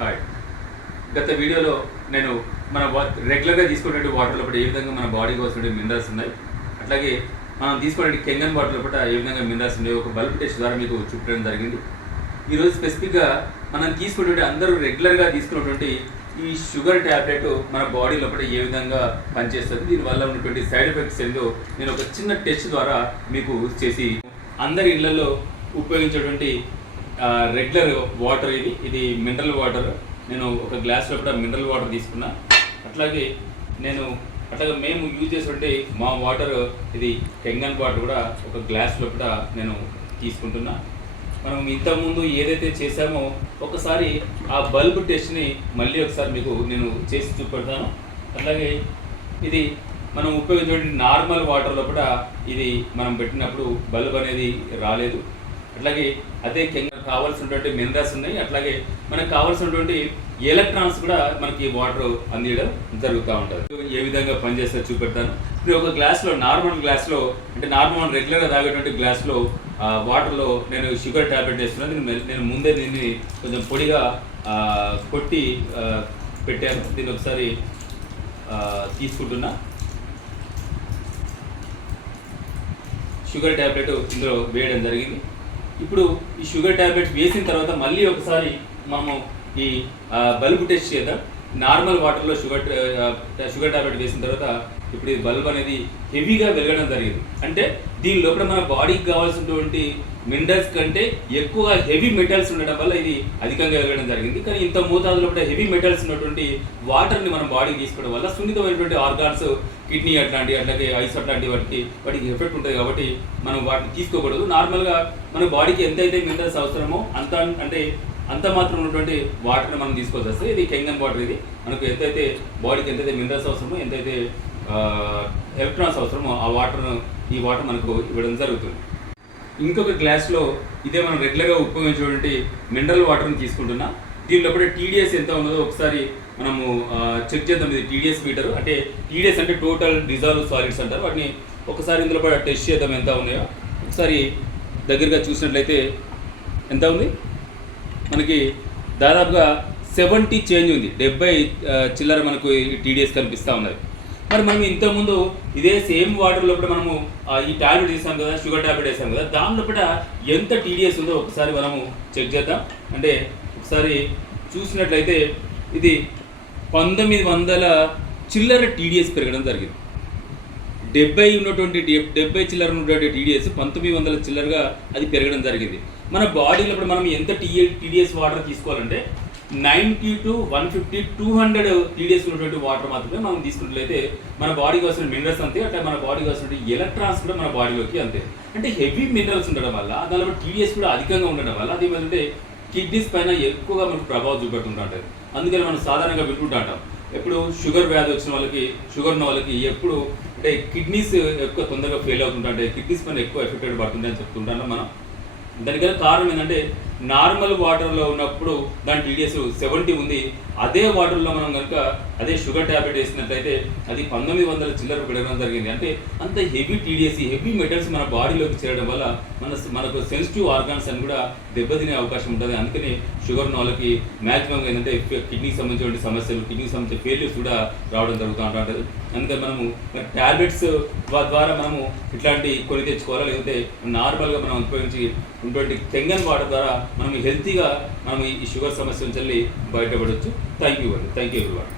Hi. గత వీడియోలో నేను మన రెగ్యులర్గా తీసుకునే వాటర్లో కూడా ఏ విధంగా మన బాడీకి వస్తుండే మినరల్స్ ఉన్నాయి, అట్లాగే మనం తీసుకునే కెంగన్ వాటర్లో కూడా ఏ విధంగా మినరల్స్ ఉన్నాయి ఒక బల్బ్ టెస్ట్ ద్వారా మీకు చూపించడం జరిగింది. ఈరోజు స్పెసిఫిక్గా మనం తీసుకునే అందరూ రెగ్యులర్గా తీసుకున్నటువంటి ఈ షుగర్ ట్యాబ్లెట్ మన బాడీ లోపల ఏ విధంగా పనిచేస్తుంది, దీనివల్ల ఉన్నటువంటి సైడ్ ఎఫెక్ట్స్ ఏందో నేను ఒక చిన్న టెస్ట్ ద్వారా మీకు చేసి అందరి ఇళ్లలో ఉపయోగించేటువంటి రెగ్యులర్ వాటర్ ఇది మినరల్ వాటర్. నేను ఒక గ్లాస్లో కూడా మినరల్ వాటర్ తీసుకున్నా. అట్లాగే మేము యూజ్ చేసేటువంటి మా వాటర్ ఇది కెంగన్ వాటర్ కూడా ఒక గ్లాస్లో కూడా నేను తీసుకుంటున్నా. మనం ఇంతకుముందు ఏదైతే చేసామో ఒకసారి ఆ బల్బ్ టెస్ట్ని మళ్ళీ ఒకసారి మీకు నేను చేసి చూపెడతాను. అట్లాగే ఇది మనం ఉపయోగించే నార్మల్ వాటర్లో కూడా ఇది మనం పెట్టినప్పుడు బల్బ్ అనేది రాలేదు. అట్లాగే అదే కెంగన్ కావాల్సినటువంటి మినరల్స్ ఉన్నాయి, అట్లాగే మనకు కావాల్సినటువంటి ఎలక్ట్రాన్స్ కూడా మనకి వాటర్ అందించడం జరుగుతూ ఉంటుంది. ఏ విధంగా పనిచేస్తే చూపెడతాను. ఇప్పుడు ఒక గ్లాస్లో నార్మల్ రెగ్యులర్గా తాగేటువంటి గ్లాస్లో వాటర్లో నేను షుగర్ ట్యాబ్లెట్ వేస్తున్నాను. నేను ముందే దీన్ని కొంచెం పొడిగా కొట్టి పెట్టాను. దీన్ని ఒకసారి తీసుకుంటున్నా. షుగర్ ట్యాబ్లెట్ ఇందులో వేయడం జరిగింది. ఇప్పుడు ఈ షుగర్ ట్యాబ్లెట్ వేసిన తర్వాత మళ్ళీ ఒకసారి మనము ఈ బల్బ్ టెస్ట్ చేద్దాం. నార్మల్ వాటర్లో షుగర్ ట్యాబ్లెట్ వేసిన తర్వాత ఇప్పుడు ఈ బల్బ్ అనేది హెవీగా వెలగడం జరిగింది. అంటే దీని లోపల మన బాడీకి కావాల్సినటువంటి మినరల్స్ కంటే ఎక్కువగా హెవీ మెటల్స్ ఉండడం వల్ల ఇది అధికంగా వెలగడం జరిగింది. కానీ ఇంత మోతాదులో కూడా హెవీ మెటల్స్ ఉన్నటువంటి వాటర్ని మనం బాడీకి తీసుకోవడం వల్ల సున్నితమైనటువంటి ఆర్గాన్స్, కిడ్నీ అట్లాగే ఐస్ వాటికి ఎఫెక్ట్ ఉంటుంది. కాబట్టి మనం వాటిని తీసుకోకూడదు. నార్మల్గా మన బాడీకి ఎంతైతే మినరల్స్ అవసరమో అంత మాత్రం ఉన్నటువంటి వాటర్ని మనం తీసుకోవాల్సి వస్తుంది. ఇది కెంగన్ వాటర్. ఇది మనకు ఎంతైతే బాడీకి ఎంతైతే మినరల్స్ అవసరమో, ఎంతైతే ఎలక్ట్రాన్స్ అవసరమో ఈ వాటర్ మనకు ఇవ్వడం జరుగుతుంది. ఇంకొక గ్లాస్లో ఇదే మనం రెగ్యులర్గా ఉపయోగించేటువంటి మినరల్ వాటర్ని తీసుకుంటున్నా. దీనిలో కూడా టీడీఎస్ ఎంత ఉన్నదో ఒకసారి మనము చెక్ చేద్దాం. ఇది టీడీఎస్ మీటర్. అంటే టీడీఎస్ అంటే టోటల్ డిజాల్వ్ సాలిడ్స్ అంటారు. వాటిని ఒకసారి ఇందులో కూడా టెస్ట్ చేద్దాం ఎంత ఉన్నాయో. ఒకసారి దగ్గరగా చూసినట్లయితే ఎంత ఉంది, మనకి దాదాపుగా 70 చేంజ్ ఉంది. 70 చిల్లర మనకు టీడీఎస్ కనిపిస్తూ ఉన్నది. మరి మనం ఇంతకుముందు ఇదే సేమ్ వాటర్ లోపల మనము ఈ ట్యాబ్లెట్ వేసాం కదా, షుగర్ ట్యాబ్లెట్ వేసాం కదా, దాని లోపల ఎంత టీడీఎస్ ఉందో ఒకసారి మనము చెక్ చేద్దాం. అంటే ఒకసారి చూసినట్లయితే ఇది 1900 చిల్లర టీడీఎస్ పెరగడం జరిగింది. 70 చిల్లర ఉన్నటువంటి టీడీఎస్ 1900 చిల్లరగా అది పెరగడం జరిగింది. మన బాడీలో ఇప్పుడు మనం ఎంత టీడీఎస్ వాటర్ తీసుకోవాలంటే 90 to 150, 200 టీడీఎస్ ఉన్నటువంటి వాటర్ మాత్రమే మనం తీసుకున్నట్లయితే మన బాడీకి వస్తున్న మినరల్స్ అంతే, అట్లా మన బాడీకి వస్తున్న ఎలక్ట్రాన్స్ కూడా మన బాడీలోకి అంతే. అంటే హెవీ మినరల్స్ ఉండడం వల్ల, దానిలో టీడీఎస్ కూడా అధికంగా ఉండడం వల్ల అది ఏమంటే కిడ్నీస్ పైన ఎక్కువగా మనకు ప్రభావం చూపెడుతుంటా ఉంటుంది. అందుకని మనం సాధారణంగా వింటుంటా ఉంటాం, ఎప్పుడు షుగర్ వ్యాధి వచ్చిన వాళ్ళకి, షుగర్ ఉన్న వాళ్ళకి ఎప్పుడు అంటే కిడ్నీస్ ఎక్కువ తొందరగా ఫెయిల్ అవుతుంటాయి, కిడ్నీస్ పైన ఎక్కువ ఎఫెక్టెడ్ పడుతుంటాయి అని చెప్తుంటాం మనం. దానికి కారణం ఏంటంటే నార్మల్ వాటర్లో ఉన్నప్పుడు దాని టీడీఎస్ 70 ఉంది. అదే వాటర్లో మనం కనుక అదే షుగర్ ట్యాబ్లెట్ వేసినట్లయితే అది 1900 చిల్లర పెరగడం జరిగింది. అంటే అంత హెవీ టీడీఎస్, హెవీ మెటల్స్ మన బాడీలోకి చేరడం వల్ల మనకు సెన్సిటివ్ ఆర్గాన్స్ అని కూడా దెబ్బతినే అవకాశం ఉంటుంది. అందుకని షుగర్ ఉన్న వాళ్ళకి మ్యాక్సిమం ఏంటంటే కిడ్నీకి సంబంధించిన సమస్యలు, కిడ్నీకి సంబంధించిన ఫెయిల్యూర్స్ కూడా రావడం జరుగుతూ ఉంటుంది. అందుకని మనము ట్యాబ్లెట్స్ ద్వారా మనము ఇట్లాంటి కొని తెచ్చుకోవాలా, లేకపోతే నార్మల్గా మనం ఉపయోగించి ఉన్నటువంటి కెంగన్ వాటర్ ద్వారా మనం హెల్తీగా మనం ఈ షుగర్ సమస్య నుంచి బయటపడవచ్చు. Thank you everyone.